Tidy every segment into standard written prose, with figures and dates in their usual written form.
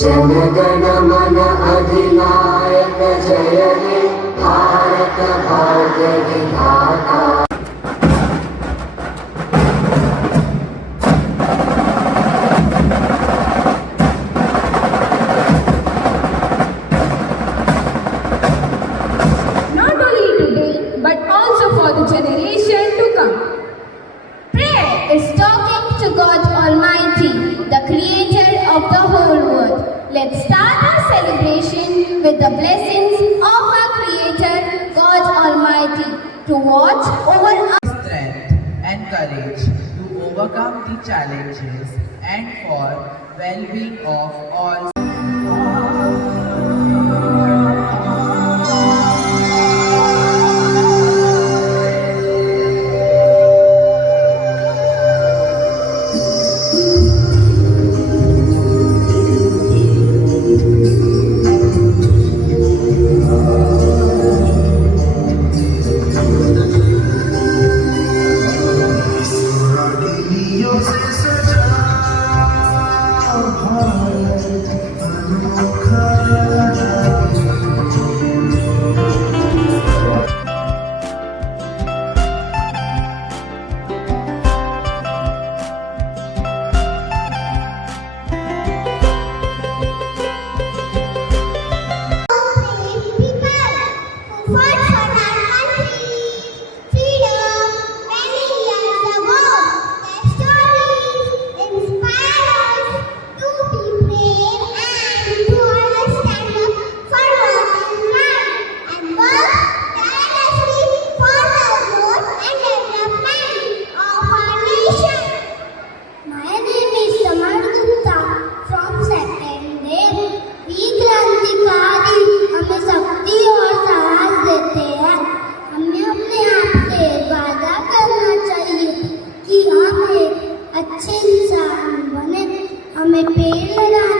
जनगण मन अधिनायक जय हे भारत भाग्य विधाता। Not only today, but also for the generation to come. Prayer is talking to God Almighty, the creator of the whole world. Let's start our celebration with the blessings of our creator, God Almighty, to watch over us. Strength and courage to overcome the challenges and for well-being of all. अच्छे इंसान बने, हमें पेड़ लगाने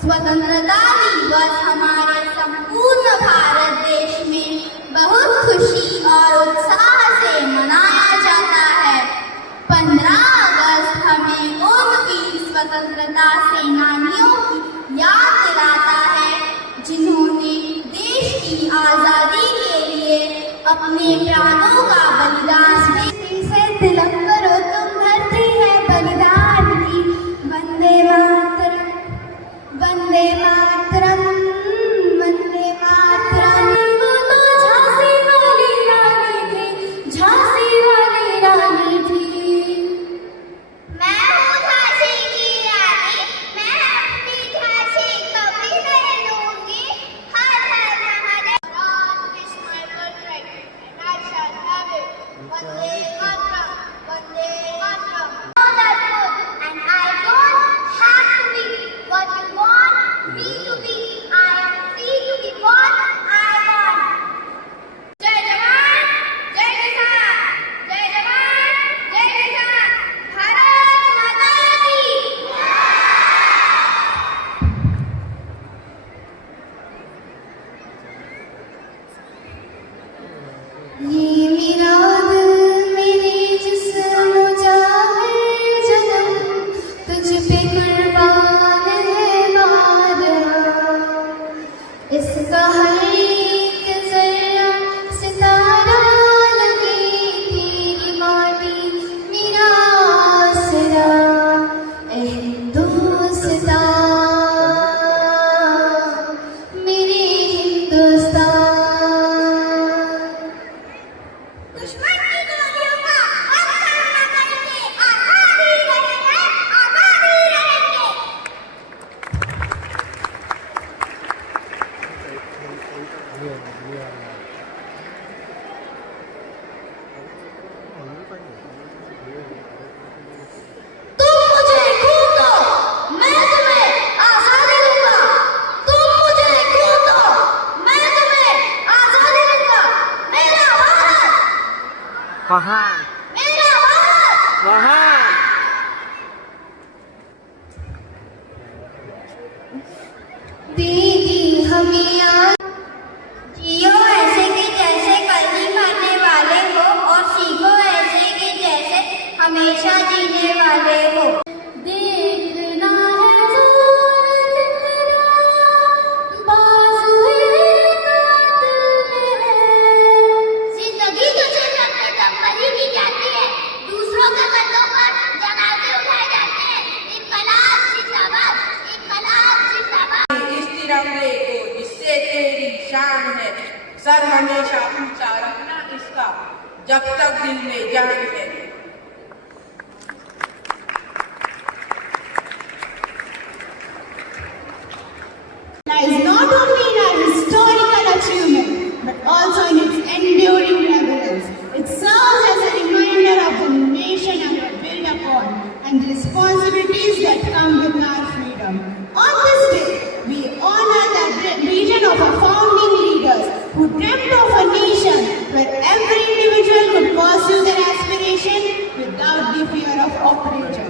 स्वतंत्रता दिवस हमारे संपूर्ण भारत देश में बहुत खुशी और उत्साह से मनाया जाता है। 15 अगस्त हमें उन वीर स्वतंत्रता सेनानियों की याद दिलाता है जिन्होंने देश की आज़ादी के लिए अपने प्राणों का बलिदान दिया। तिलक करो तुम धरती है बलिदान की, वंदे मातरम वंदे मातरम वंदे मातरम। वो तो झांसी वाली रानी थी, झांसी वाली रानी थी। मैं हूँ झांसी की रानी, मैं अपनी झांसी कभी नहीं लूंगी। हर हर Mahadev. Raj is my birthright and I shall have it. Vande Mataram पे कुर्बान है मारना, इसका हर एक जरा सितारा लगे, तेरी माटी मेरा आसरा, ऐ हिंदुस्तान मेरे हिंदुस्तान। दुश्मन की गोलियों का हम सामना करेंगे, आजादी रहेंगे, आजादी रहेंगे। तुम मुझे खून दो, मैं तुम्हें आजादी दूंगा। तुम मुझे खून दो, मैं तुम्हें आजादी दूंगा। मेरा भारत, महान मेरा भारत। महान दीदी हमें याद, जियो ऐसे कि जैसे कल ही मरने वाले हो, और सीखो ऐसे कि जैसे हमेशा जीने वाले हो। देखना है जोर कितना, बाजुए कातिल में है। जिंदगी तो सिर्फ अपने दम पर ही की जाती है, दूसरों के कंधों पर जनाजे उठाए जाते हैं। इनकलाब जिंदाबाद, इनकलाब जिंदाबाद। इस तिरंगे को जिससे तेरी शान है, सर हमेशा ऊंचा रखना इसका, जब तक दिल में जान है। lies not only in our historical achievement, but also in its enduring relevance. It serves as a reminder of the nation we are built upon and the responsibilities that come with our freedom. On this day, we honor the vision of our founding leaders who dreamt of a nation where every individual could pursue their aspiration without the fear of oppression.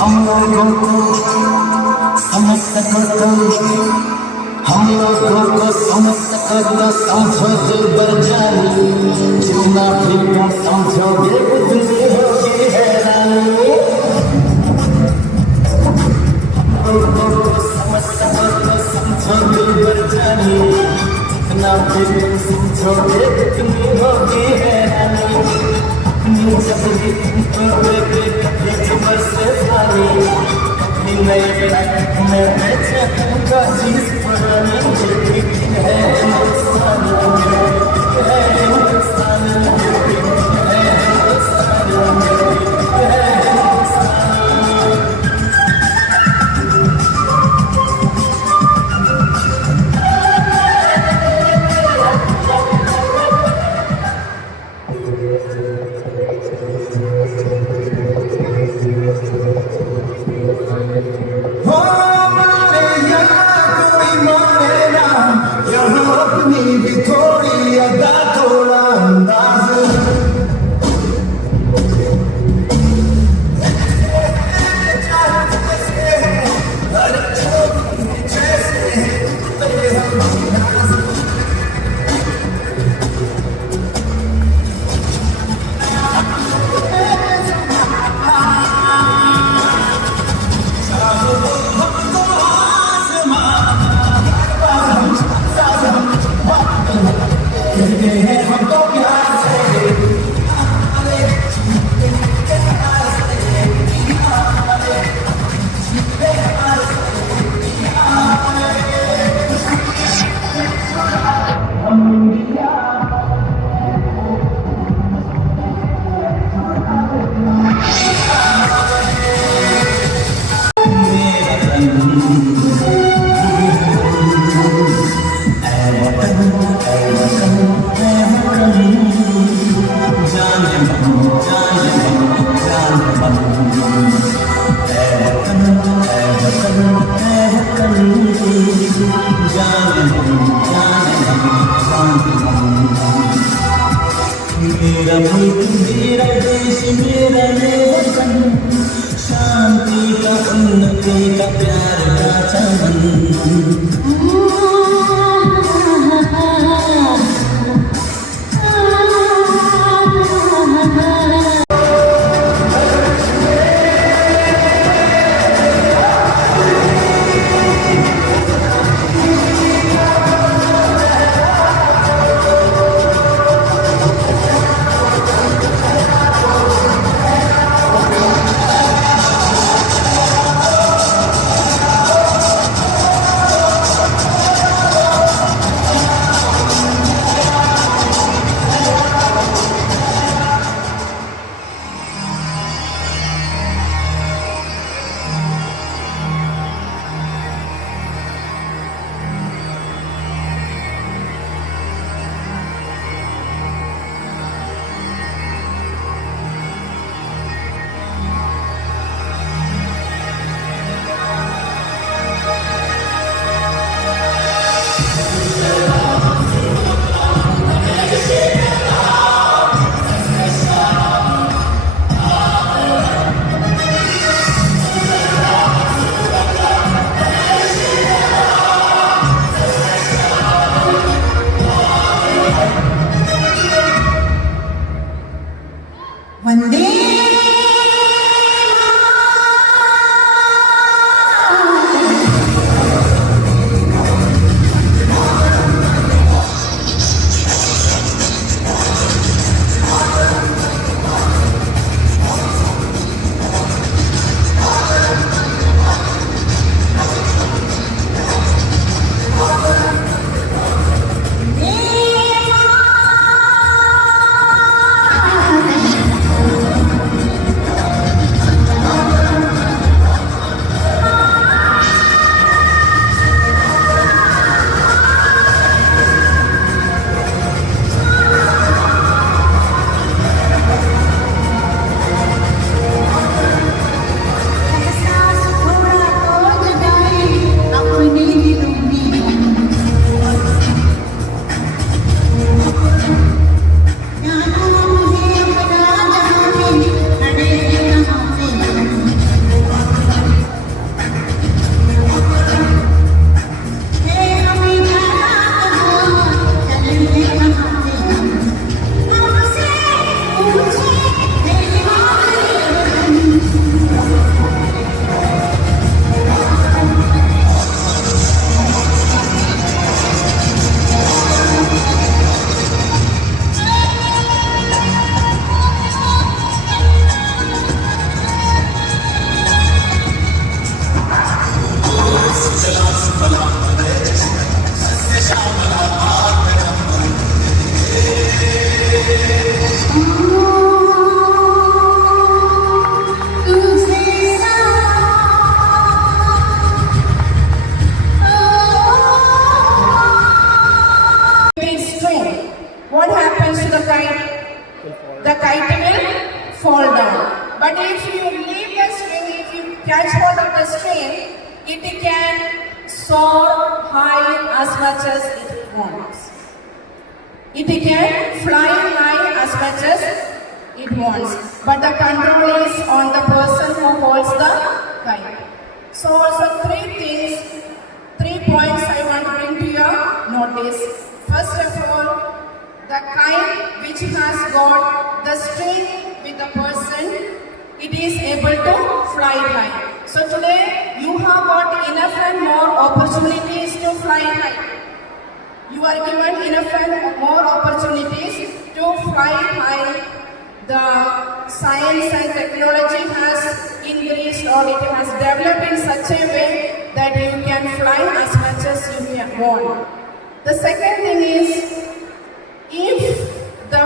हम लोगों को समझ सको तो, हम लोगों को समझ सको तो समझो दिल बर जानी, जितना भी तुम समझोगे उतनी होगी हैरानी। हम लोगों को समझ सको तो समझो दिल बर जानी, जितना भी तुम समझोगे उतनी होगी हैरानी। जब भी तुमको देखे कभी जुमर से पानी, कभी नए प्लाट में बेचे तुमका चीज पुरानी। ये है हिंदुस्तानी, है हिंदुस्तानी, है हिंदुस्तानी, है हिंदुस्तानी। हो मारे या कोई मारे ना, मेरा मुल्क मेरा देश मेरा ये वतन, शांति का उन्नति का प्यार का चमन। वंदे what happens to the kite? The kite will fall down. But if you leave the string, if you catch hold of the string, it can soar high as much as it wants. It can fly high as much as it wants. But the control is on the person who holds the kite. So also 3 points I want to bring to your notice. First of all, the kite which has got the string with the person, it is able to fly high. So today you have got enough and more opportunities to fly high. You are given enough and more opportunities to fly high. The science and technology has increased or it has developed in such a way that you can fly as much as you want. The second thing is, if the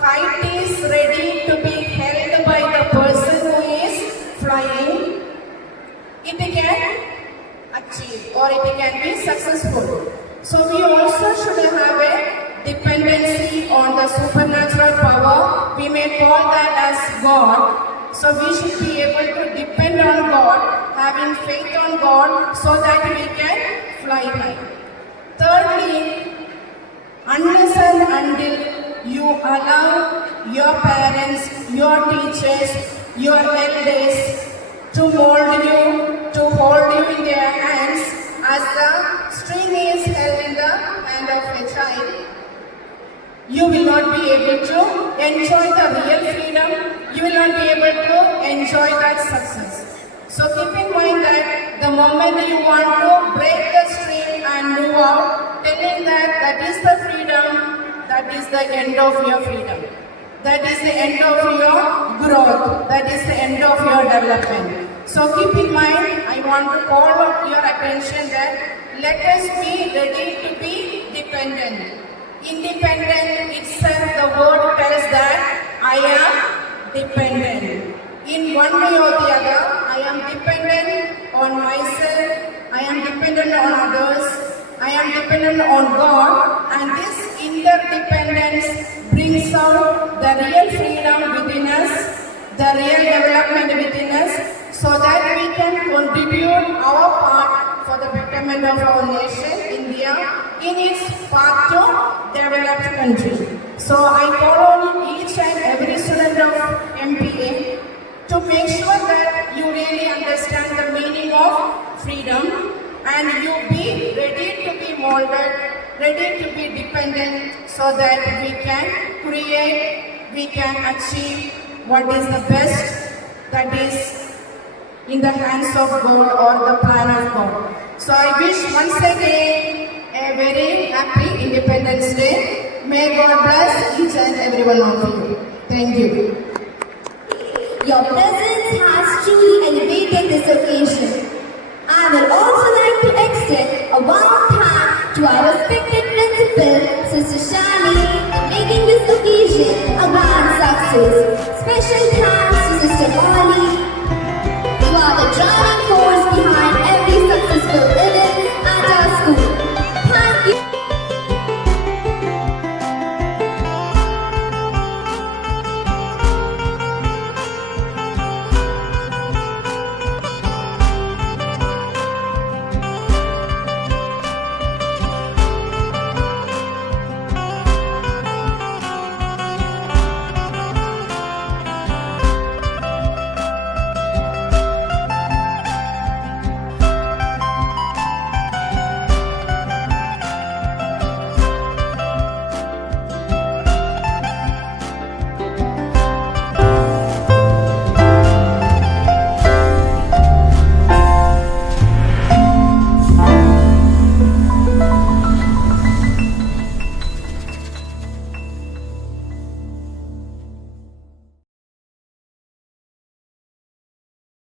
kite is ready to be held by the person who is flying, it can achieve or it can be successful. So we also should have a dependency on the supernatural power. We may call call that as God. So we should be able to depend on God, having faith on God, so that we can fly high. Thirdly, unless and until you allow your parents, your teachers, your elders to mold you, to hold you in their hands as the string is held in the hand of a child, you will not be able to enjoy the real freedom, you will not be able to enjoy that success. So keep in mind that the moment you want to break the string and move out, telling that that is the freedom, that is the end of your freedom. That is the end of your growth. That is the end of your development. So keep in mind, I want to call your attention that let us be ready to be dependent. Independent itself, the word tells that I am dependent. In one way or the other, I am dependent on myself, I am dependent on others, I am dependent on God, and this interdependence brings out the real freedom within us, the real development within us, so that we can contribute our part for the betterment of our nation, India, in its path to developed country. So I call on each and every student of MPA to make sure that you really understand the meaning of freedom and you be ready to be molded, ready to be dependent, so that we can create, we can achieve what is the best that is in the hands of God or the plan of God. So I wish once again a very happy Independence Day. May God bless each and every one of you. Thank you. Your presence has truly elevated this occasion. I would also like to extend a warm thank to our respected principal, Sister Shani, making this occasion a grand success. Special thanks